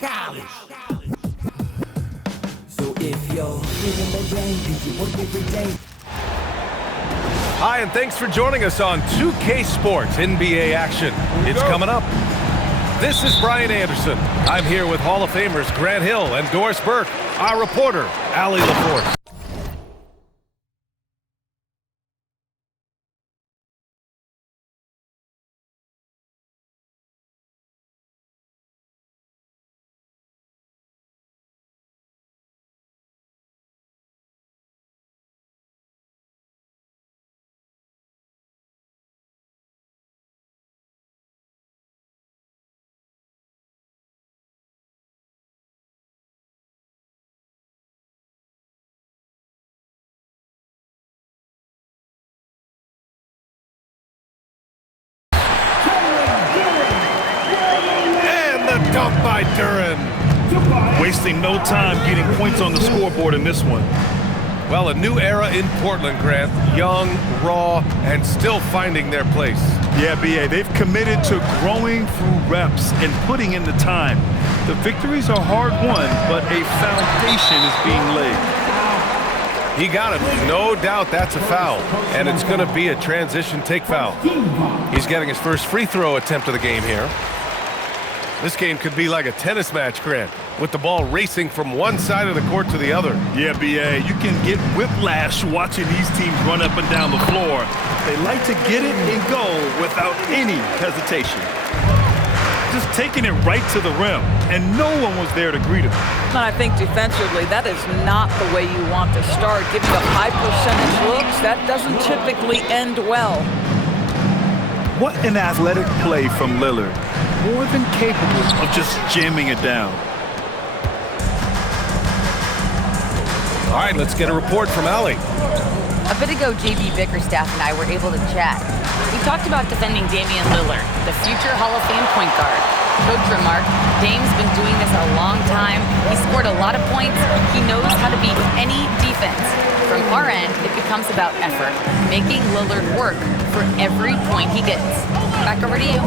college. So if you're living the game, did you work every day? Hi, and thanks for joining us on 2K Sports NBA action. It's coming up. This is Brian Anderson. I'm here with Hall of Famers Grant Hill and Doris Burke, our reporter, Allie LaForce. Dunk by Duren. Wasting no time getting points on the scoreboard in this one. Well, a new era in Portland, Grant. Young, raw, and still finding their place. Yeah, B.A., they've committed to growing through reps and putting in the time. The victories are hard-won, but a foundation is being laid. He got it. No doubt that's a foul, and it's going to be a transition take foul. He's getting his first free throw attempt of the game here. This game could be like a tennis match, Grant, with the ball racing from one side of the court to the other. Yeah, B.A., you can get whiplash watching these teams run up and down the floor. They like to get it and go without any hesitation. Just taking it right to the rim, and no one was there to greet him. And I think defensively, that is not the way you want to start. Giving up high percentage looks, that doesn't typically end well. What an athletic play from Lillard. More than capable of just jamming it down. All right, let's get a report from Allie. A bit ago, JB Bickerstaff and I were able to chat. We talked about defending Damian Lillard, the future Hall of Fame point guard. Coach remarked, Dame's been doing this a long time. He scored a lot of points. He knows how to beat any defense. From our end, it becomes about effort, making Lillard work for every point he gets. Back over to you.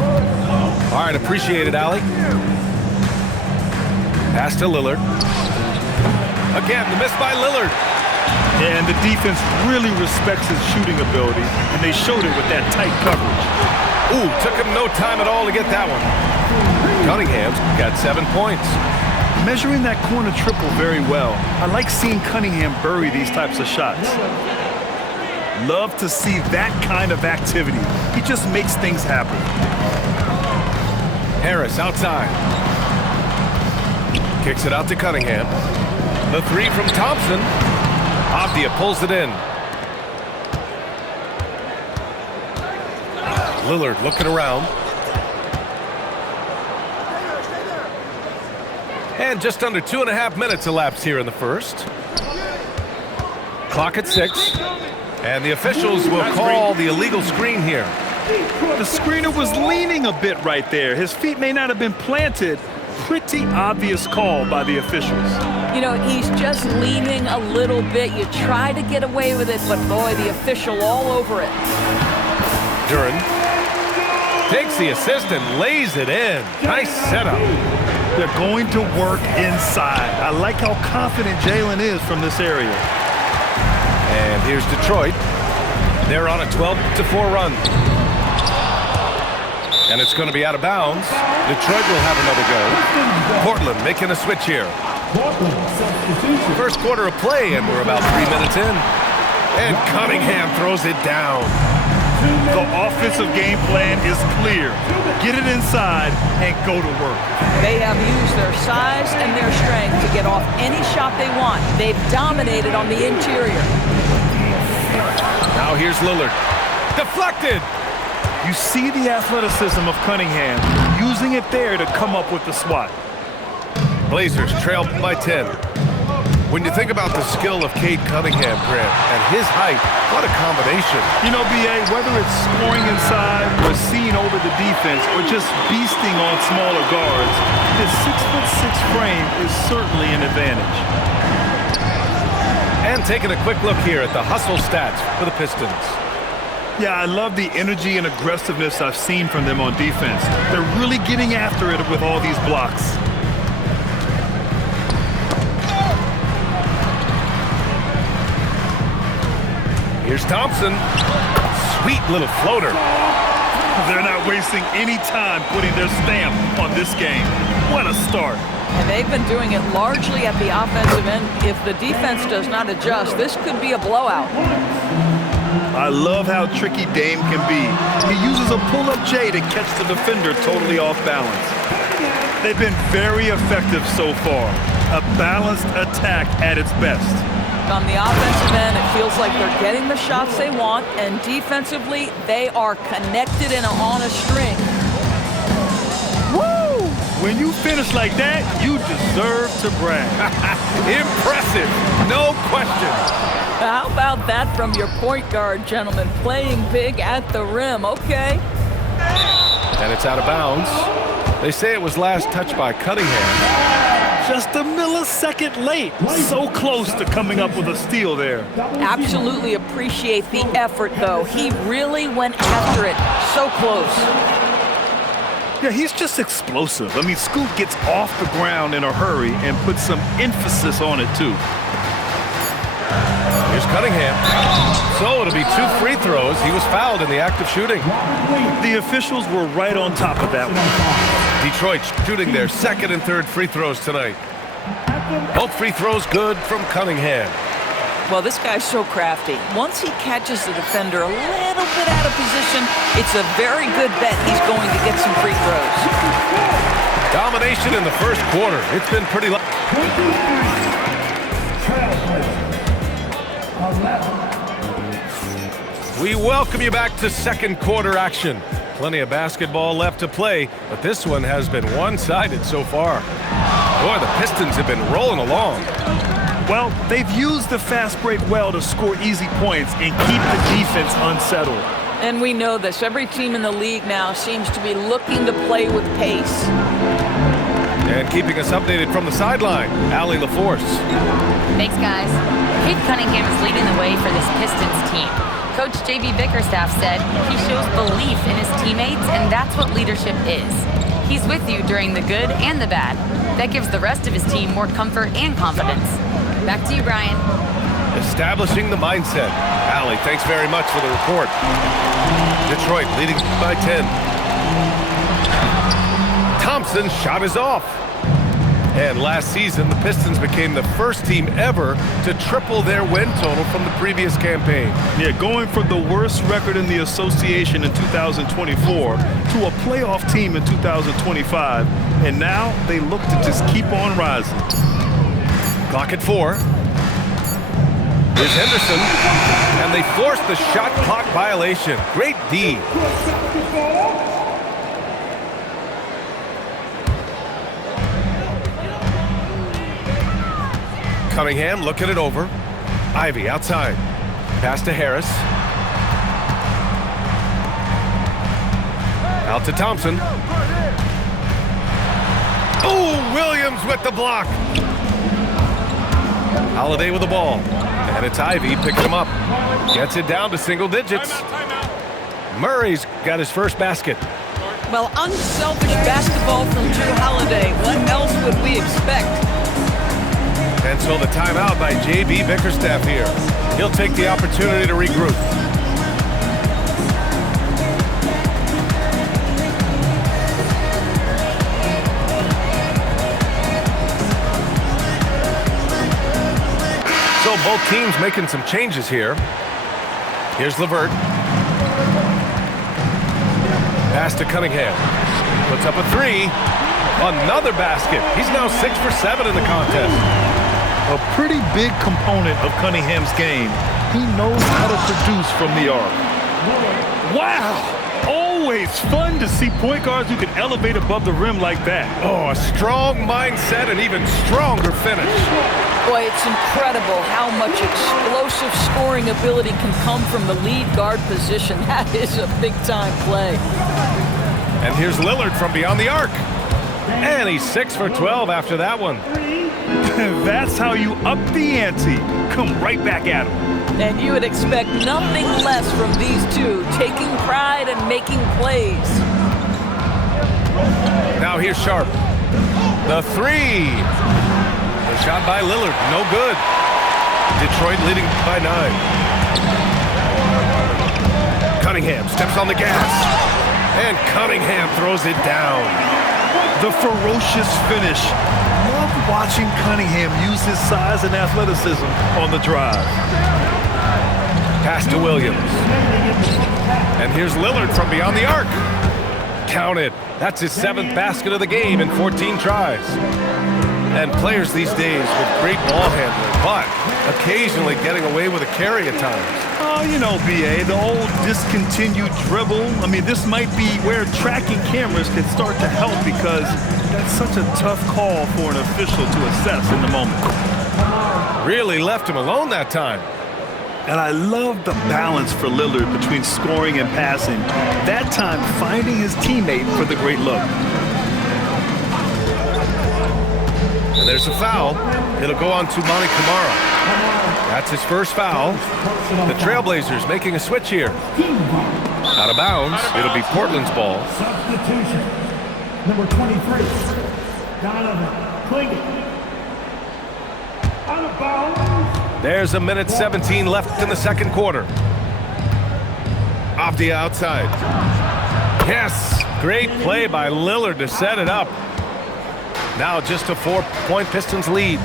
All right, appreciate it, Allie. Pass to Lillard. Again, the miss by Lillard. And the defense really respects his shooting ability, and they showed it with that tight coverage. Ooh, took him no time at all to get that one. Cunningham's got 7 points. Measuring that corner triple very well. I like seeing Cunningham bury these types of shots. Love to see that kind of activity. He just makes things happen. Harris outside. Kicks it out to Cunningham. The three from Thompson. Avdia pulls it in. Lillard looking around. And just under 2.5 minutes elapsed here in the first. Clock at 6. And the officials will call the illegal screen here. The screener was leaning a bit right there. His feet may not have been planted. Pretty obvious call by the officials. You know, he's just leaning a little bit. You try to get away with it, but boy, the official all over it. Duren takes the assist and lays it in. Nice setup. They're going to work inside. I like how confident Jalen is from this area. And here's Detroit. They're on a 12-4 run. And it's going to be out of bounds. Detroit will have another go. Portland making a switch here. First quarter of play, and we're about 3 minutes in. And Cunningham throws it down. The offensive game plan is clear. Get it inside and go to work. They have used their size and their strength to get off any shot they want. They've dominated on the interior. Now here's Lillard. Deflected. You see the athleticism of Cunningham, using it there to come up with the swat. Blazers trail by 10. When you think about the skill of Cade Cunningham, Grant, and his height, what a combination. You know, B.A., whether it's scoring inside or seeing over the defense or just beasting on smaller guards, his 6'6" frame is certainly an advantage. And taking a quick look here at the hustle stats for the Pistons. Yeah, I love the energy and aggressiveness I've seen from them on defense. They're really getting after it with all these blocks. Here's Thompson. Sweet little floater. They're not wasting any time putting their stamp on this game. What a start. And they've been doing it largely at the offensive end. If the defense does not adjust, this could be a blowout. I love how tricky Dame can be. He uses a pull-up J to catch the defender totally off balance. They've been very effective so far. A balanced attack at its best. On the offensive end, it feels like they're getting the shots they want, and defensively, they are connected and on a string. Woo! When you finish like that, you deserve to brag. Impressive, no question. How about that from your point guard, gentlemen? Playing big at the rim, okay. And it's out of bounds. They say it was last touched by Cunningham. Just a millisecond late. So close to coming up with a steal there. Absolutely appreciate the effort, though. He really went after it. So close. Yeah, he's just explosive. I mean, Scoot gets off the ground in a hurry and puts some emphasis on it, too. Here's Cunningham. So it'll be 2 free throws. He was fouled in the act of shooting. The officials were right on top of that one. Detroit shooting their second and third free throws tonight. Both free throws good from Cunningham. Well, this guy's so crafty. Once he catches the defender a little bit out of position, it's a very good bet he's going to get some free throws. Domination in the first quarter. It's been pretty low. We welcome you back to second quarter action. Plenty of basketball left to play, but this one has been one-sided so far. Boy, the Pistons have been rolling along. Well, they've used the fast break well to score easy points and keep the defense unsettled. And we know this. Every team in the league now seems to be looking to play with pace. And keeping us updated from the sideline, Allie LaForce. Thanks, guys. Kate Cunningham is leading the way for this Pistons team. Coach J.B. Bickerstaff said he shows belief in his teammates, and that's what leadership is. He's with you during the good and the bad. That gives the rest of his team more comfort and confidence. Back to you, Brian. Establishing the mindset. Allie, thanks very much for the report. Detroit leading by 10. Thompson's shot is off. And last season, the Pistons became the first team ever to triple their win total from the previous campaign. Yeah, going from the worst record in the association in 2024 to a playoff team in 2025. And now they look to just keep on rising. Clock at 4. Here's Henderson. And they force the shot clock violation. Great D. Cunningham looking it over. Ivy outside. Pass to Harris. Out to Thompson. Oh, Williams with the block. Holiday with the ball. And it's Ivy picking him up. Gets it down to single digits. Murray's got his first basket. Well, unselfish basketball from Drew Holiday. What else would we expect? And so the timeout by J.B. Bickerstaff here. He'll take the opportunity to regroup. So both teams making some changes here. Here's LeVert. Pass to Cunningham. Puts up a 3. Another basket. He's now 6 for 7 in the contest. A pretty big component of Cunningham's game. He knows how to produce from the arc. Wow! Always fun to see point guards who can elevate above the rim like that. Oh, a strong mindset and even stronger finish. Boy, it's incredible how much explosive scoring ability can come from the lead guard position. That is a big-time play. And here's Lillard from beyond the arc. And he's 6 for 12 after that one. That's how you up the ante. Come right back at him. And you would expect nothing less from these two, taking pride and making plays. Now here's Sharp. The 3. The shot by Lillard, no good. Detroit leading by 9. Cunningham steps on the gas. And Cunningham throws it down. The ferocious finish. Love watching Cunningham use his size and athleticism on the drive. Pass to Williams. And here's Lillard from beyond the arc. Counted. That's his 7th basket of the game in 14 tries. And players these days with great ball handling, but occasionally getting away with a carry at times. Oh, you know, B.A., the old discontinued dribble. I mean, this might be where tracking cameras can start to help because that's such a tough call for an official to assess in the moment. Really left him alone that time. And I love the balance for Lillard between scoring and passing. That time, finding his teammate for the great look. And there's a foul. It'll go on to Monty Kamara. That's his first foul. The Trailblazers making a switch here. Out of bounds. It'll be Portland's ball. Substitution. Number 23. Donovan Clingan. Out of bounds. There's a minute 17 left in the second quarter. Off the outside. Yes! Great play by Lillard to set it up. Now just a 4-point Pistons lead.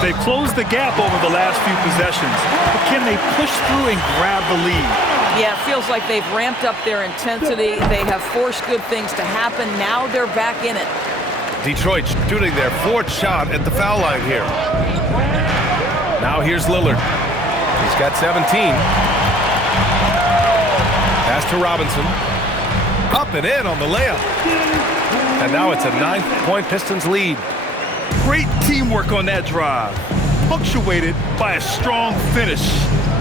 They've closed the gap over the last few possessions, but can they push through and grab the lead? Yeah, it feels like they've ramped up their intensity. They have forced good things to happen. Now they're back in it. Detroit shooting their 4th shot at the foul line here. Now here's Lillard. He's got 17. Pass to Robinson. Up and in on the layup. And now it's a 9-point Pistons lead. Great teamwork on that drive, punctuated by a strong finish.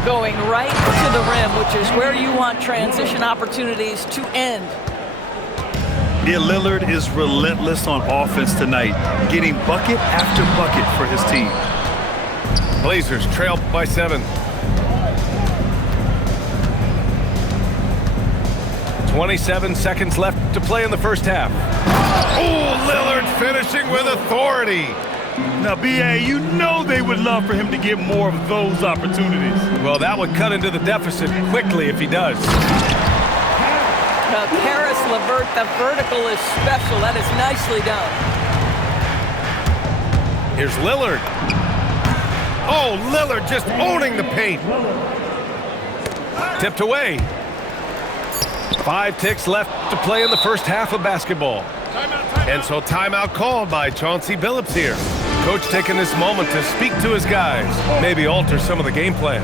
Going right to the rim, which is where you want transition opportunities to end. Yeah, Lillard is relentless on offense tonight, getting bucket after bucket for his team. Blazers trail by 7. 27 seconds left to play in the first half. Oh, Lillard finishing with authority. Now, B.A., you know they would love for him to get more of those opportunities. Well, that would cut into the deficit quickly if he does. Now, Karis LeVert, the vertical is special. That is nicely done. Here's Lillard. Oh, Lillard just owning the paint. Tipped away. 5 ticks left to play in the first half of basketball. And so timeout called by Chauncey Billups here. Coach taking this moment to speak to his guys, maybe alter some of the game plan.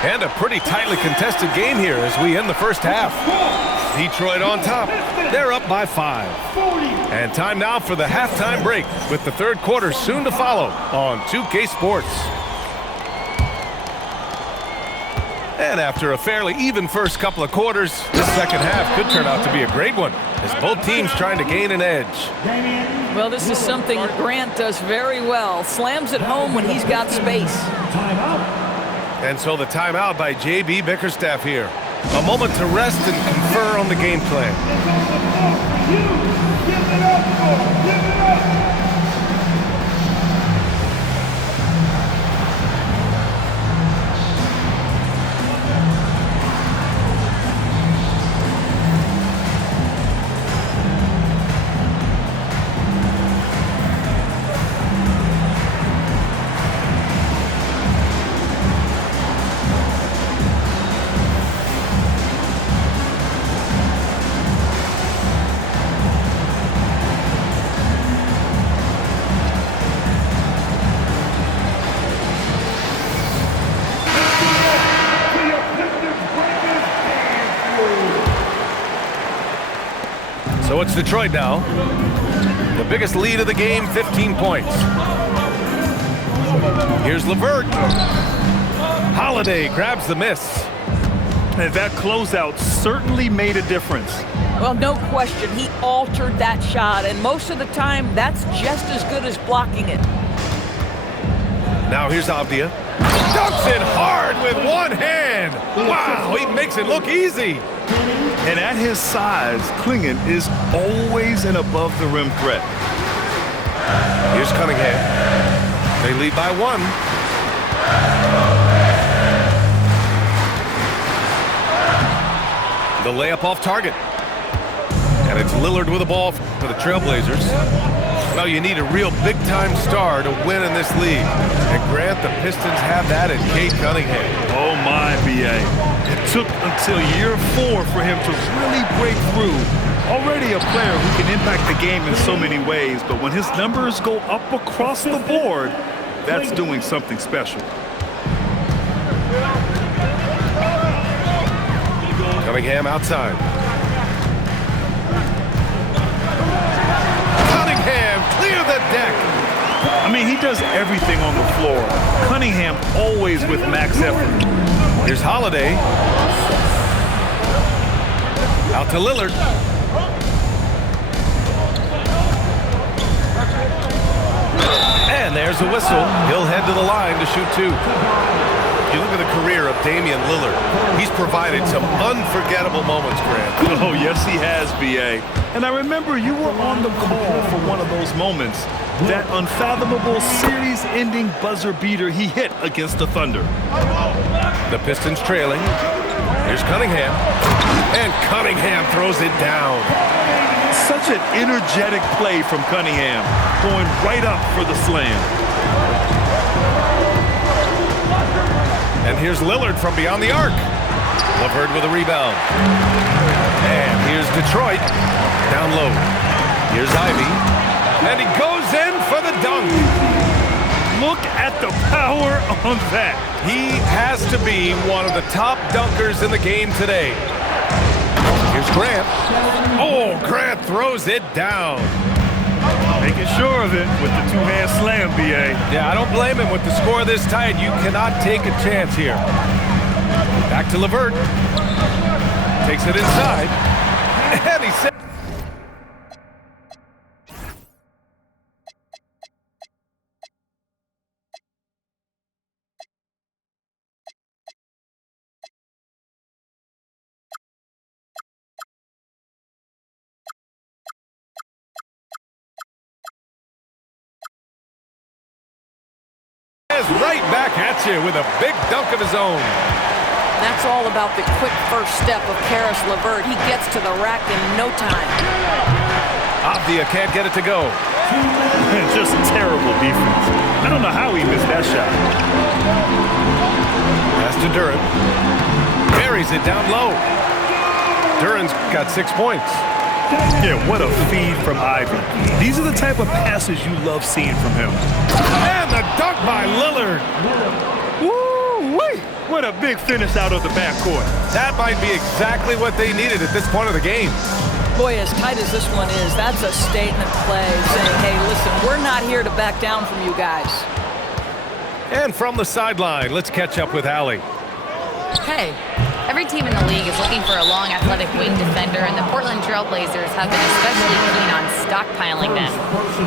And a pretty tightly contested game here as we end the first half. Detroit on top. They're up by 5. And time now for the halftime break with the third quarter soon to follow on 2K Sports. And after a fairly even first couple of quarters, this second half could turn out to be a great one as both teams trying to gain an edge. Well, this is something Grant does very well. Slams it home when he's got space. And so the timeout by J.B. Bickerstaff here. A moment to rest and confer on the game plan. So it's Detroit now. The biggest lead of the game, 15 points. Here's LeVert. Holiday grabs the miss. And that closeout certainly made a difference. Well, no question, he altered that shot, and most of the time, that's just as good as blocking it. Now here's Avdia. Dunks it hard with one hand. Wow, he makes it look easy. And at his size, Klingon is always an above-the-rim threat. Here's Cunningham. They lead by one. The layup off target. And it's Lillard with the ball for the Trailblazers. Well, you need a real big-time star to win in this league. And Grant, the Pistons have that in Cade Cunningham. Oh my, B.A. It took until year 4 for him to really break through. Already a player who can impact the game in so many ways, but when his numbers go up across the board, that's doing something special. Cunningham outside. Cunningham, clear the deck. I mean, he does everything on the floor. Cunningham always with max effort. Here's Holiday. Out to Lillard. And there's a whistle. He'll head to the line to shoot two. You look at the career of Damian Lillard. He's provided some unforgettable moments, Grant. Oh, yes, he has, B.A. And I remember you were on the call for one of those moments. That unfathomable series-ending buzzer beater he hit against the Thunder. The Pistons trailing. Here's Cunningham. And Cunningham throws it down. Such an energetic play from Cunningham, going right up for the slam. And here's Lillard from beyond the arc. LeVert with a rebound. And here's Detroit. Down low. Here's Ivy. And he goes in for the dunk. Look at the power on that. He has to be one of the top dunkers in the game today. Here's Grant. Oh, Grant throws it down. Making sure of it with the two-hand slam, B.A. Yeah, I don't blame him. With the score this tight, you cannot take a chance here. Back to LeVert. Takes it inside. And he said... right back at you with a big dunk of his own. That's all about the quick first step of Karis LeVert. He gets to the rack in no time. Avdia can't get it to go. Just terrible defense. I don't know how he missed that shot. Pass to Duran. Buries it down low. Duran's got 6 points. Yeah, what a feed from Ivy. These are the type of passes you love seeing from him. And the dunk by Lillard. Woo-wee! What a big finish out of the backcourt. That might be exactly what they needed at this point of the game. Boy, as tight as this one is, that's a statement play saying, hey, listen, we're not here to back down from you guys. And from the sideline, let's catch up with Allie. Hey, every team in the league is looking for a long athletic wing defender, and the Portland Trailblazers have been especially keen on stockpiling them.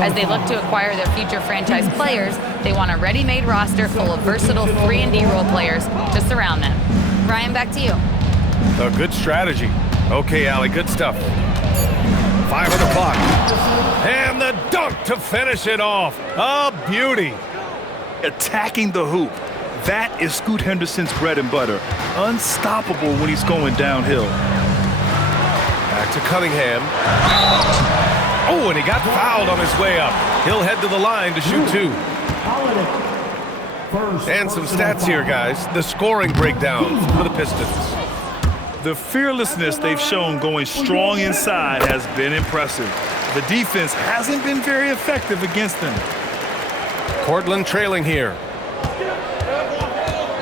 As they look to acquire their future franchise players, they want a ready-made roster full of versatile 3-and-D role players to surround them. Ryan, back to you. A good strategy. Okay, Allie, good stuff. 5 on the clock. And the dunk to finish it off. A beauty. Attacking the hoop. That is Scoot Henderson's bread and butter. Unstoppable when he's going downhill. Back to Cunningham. Oh, and he got fouled on his way up. He'll head to the line to shoot two. And some stats here, guys. The scoring breakdown for the Pistons. The fearlessness they've shown going strong inside has been impressive. The defense hasn't been very effective against them. Portland trailing here.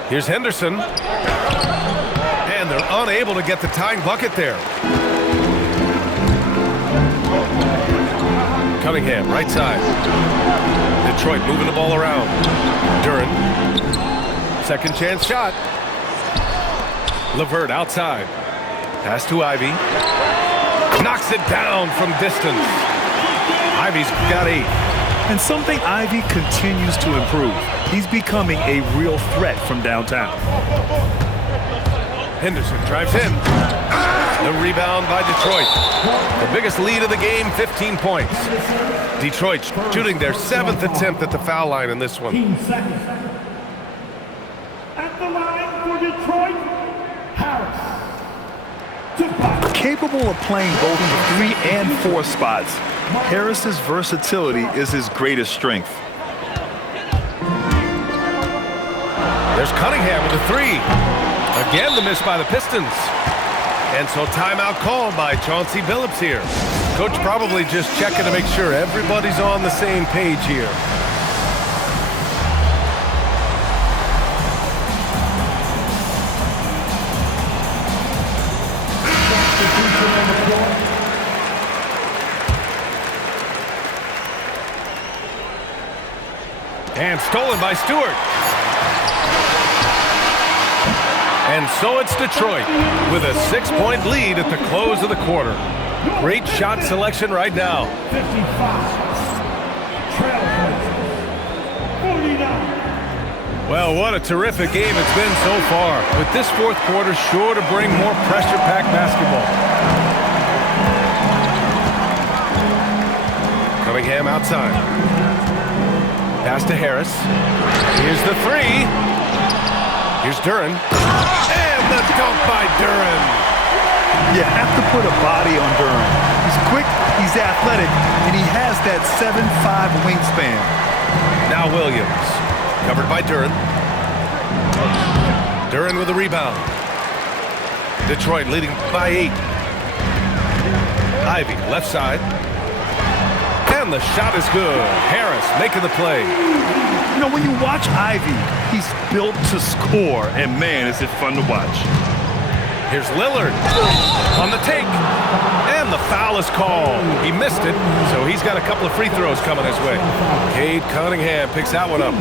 Here's Henderson. And they're unable to get the tying bucket there. Cunningham, right side. Detroit moving the ball around. Duren. Second chance shot. LeVert outside. Pass to Ivy. Knocks it down from distance. Ivy's got 8. And something Ivy continues to improve. He's becoming a real threat from downtown. Henderson drives in. The rebound by Detroit. The biggest lead of the game, 15 points. Detroit shooting their 7th attempt at the foul line in this one. 15 seconds. At the line for Detroit, Harris. Capable of playing both the 3 and 4 spots, Harris's versatility is his greatest strength. There's Cunningham with a 3. Again, the miss by the Pistons. And so timeout called by Chauncey Billups here. Coach probably just checking to make sure everybody's on the same page here. And stolen by Stewart. And so it's Detroit with a 6-point lead at the close of the quarter. Great shot selection right now. 55. Trailblazers. 49. Well, what a terrific game it's been so far. With this fourth quarter sure to bring more pressure-packed basketball. Cunningham outside. Pass to Harris. Here's the 3. Here's Duren. And the dunk by Duren. You have to put a body on Duren. He's quick, he's athletic, and he has that 7'5" wingspan. Now Williams. Covered by Duren. Duren with a rebound. Detroit leading by 8. Ivy, left side. And the shot is good. Harris making the play. You know, when you watch Ivy, he's built to score, and man, is it fun to watch. Here's Lillard on the take. And the foul is called. He missed it, so he's got a couple of free throws coming his way. Cade Cunningham picks that one up.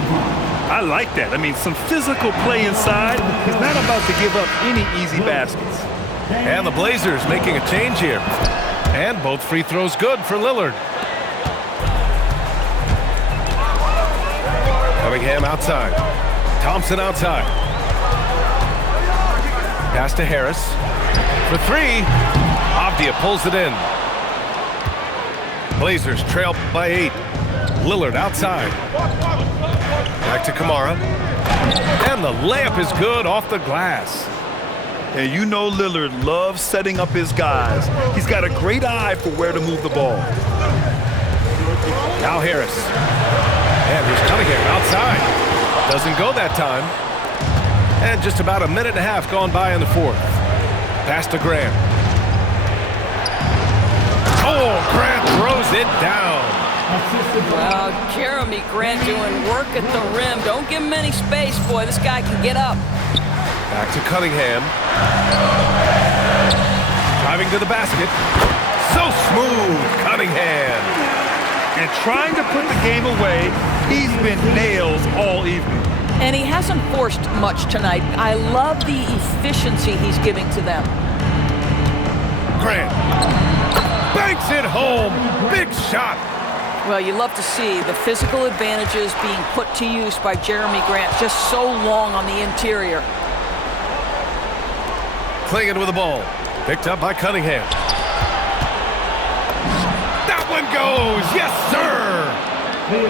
I like that. I mean, some physical play inside. He's not about to give up any easy baskets. And the Blazers making a change here. And both free throws good for Lillard. Cunningham outside. Thompson outside. Pass to Harris. For 3. Avdia pulls it in. Blazers trail by 8. Lillard outside. Back to Kamara. And the layup is good off the glass. And you know Lillard loves setting up his guys. He's got a great eye for where to move the ball. Now Harris. And here's Cunningham outside. Doesn't go that time. And just about a minute and a half gone by in the fourth. Pass to Grant. Oh, Grant throws it down. Well, Jeremy Grant doing work at the rim. Don't give him any space, boy. This guy can get up. Back to Cunningham. Driving to the basket. So smooth, Cunningham. And trying to put the game away, he's been nails all evening. And he hasn't forced much tonight. I love the efficiency he's giving to them. Grant banks it home. Big shot. Well, you love to see the physical advantages being put to use by Jeremy Grant, just so long on the interior. Clinging with the ball. Picked up by Cunningham. That one goes. Yes, sir.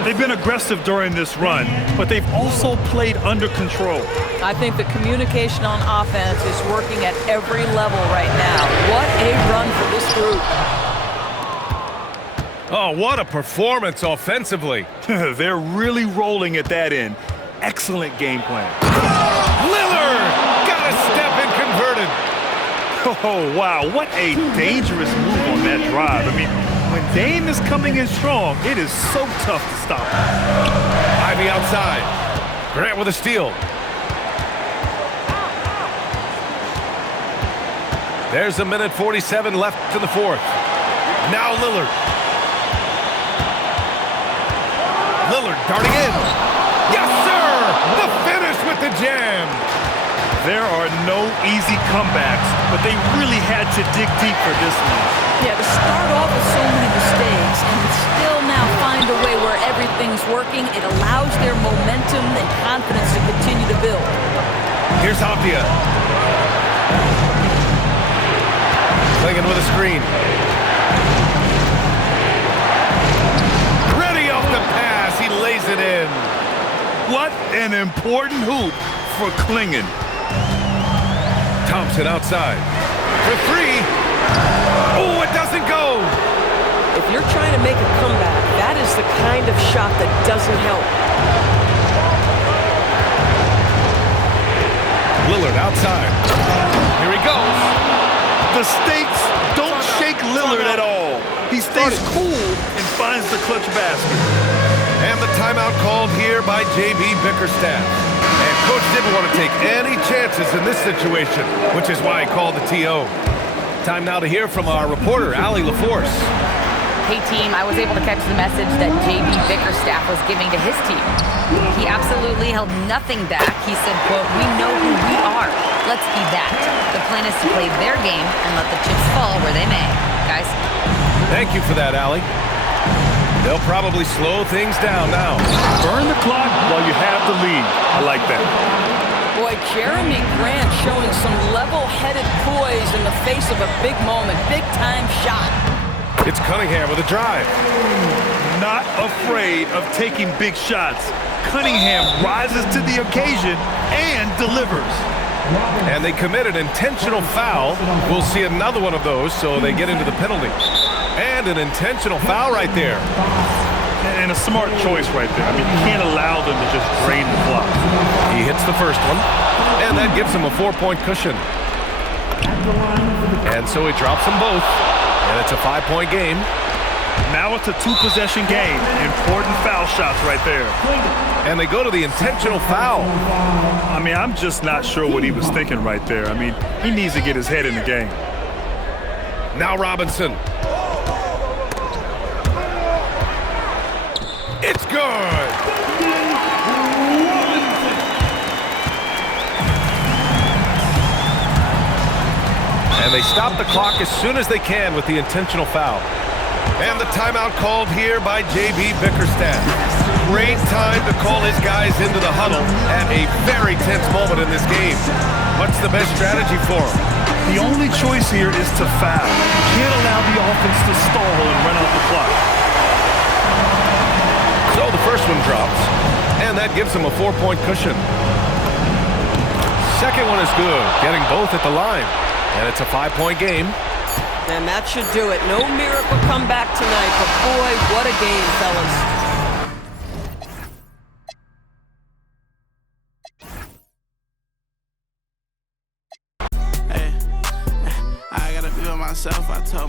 They've been aggressive during this run, but they've also played under control. I think the communication on offense is working at every level right now. What a run for this group. Oh, what a performance offensively. They're really rolling at that end. Excellent game plan. Lillard got a step and converted. Oh, wow. What a dangerous move on that drive. I mean, when Dame is coming in strong, it is so tough to stop. Ivy outside. Grant with a steal. There's a minute 47 left in the fourth. Now Lillard. Lillard darting in. Yes, sir! The finish with the jam. There are no easy comebacks, but they really had to dig deep for this one. Yeah, to start off with so many mistakes and still now find a way where everything's working, it allows their momentum and confidence to continue to build. Here's Hopia. Clinging with a screen. Ready off the pass. He lays it in. What an important hoop for Klingen. Thompson outside. For three. Oh, it doesn't go. If you're trying to make a comeback, that is the kind of shot that doesn't help. Lillard outside. Here he goes. The stakes don't shake Lillard at all. He stays cool and finds the clutch basket. And the timeout called here by J.B. Bickerstaff. And Coach didn't want to take any chances in this situation, which is why he called the TO. Time now to hear from our reporter, Allie LaForce. Hey, team, I was able to catch the message that J.B. Bickerstaff was giving to his team. He absolutely held nothing back. He said, quote, "We know who we are. Let's be that. The plan is to play their game and let the chips fall where they may." Guys. Thank you for that, Allie. They'll probably slow things down now. Burn the clock while you have the lead. I like that. Boy, Jeremy Grant showing some level-headed poise in the face of a big moment. Big-time shot. It's Cunningham with a drive. Not afraid of taking big shots. Cunningham rises to the occasion and delivers. And they commit an intentional foul. We'll see another one of those, so they get into the penalty. And an intentional foul right there. And a smart choice right there. I mean, you can't allow them to just drain the clock. He hits the first one, and that gives him a 4-point cushion. And so he drops them both, and it's a 5-point game. Now it's a 2-possession game. Important foul shots right there. And they go to the intentional foul. I mean, I'm just not sure what he was thinking right there. I mean, he needs to get his head in the game. Now Robinson. It's good. And they stop the clock as soon as they can with the intentional foul. And the timeout called here by J.B. Bickerstaff. Great time to call his guys into the huddle at a very tense moment in this game. What's the best strategy for him? The only choice here is to foul. You can't allow the offense to stall and run out the clock. So the first one drops, and that gives him a 4-point cushion. Second one is good, getting both at the line. And it's a 5-point game. And that should do it. No miracle comeback tonight, but boy, what a game, fellas. Hey, I gotta feel myself. I told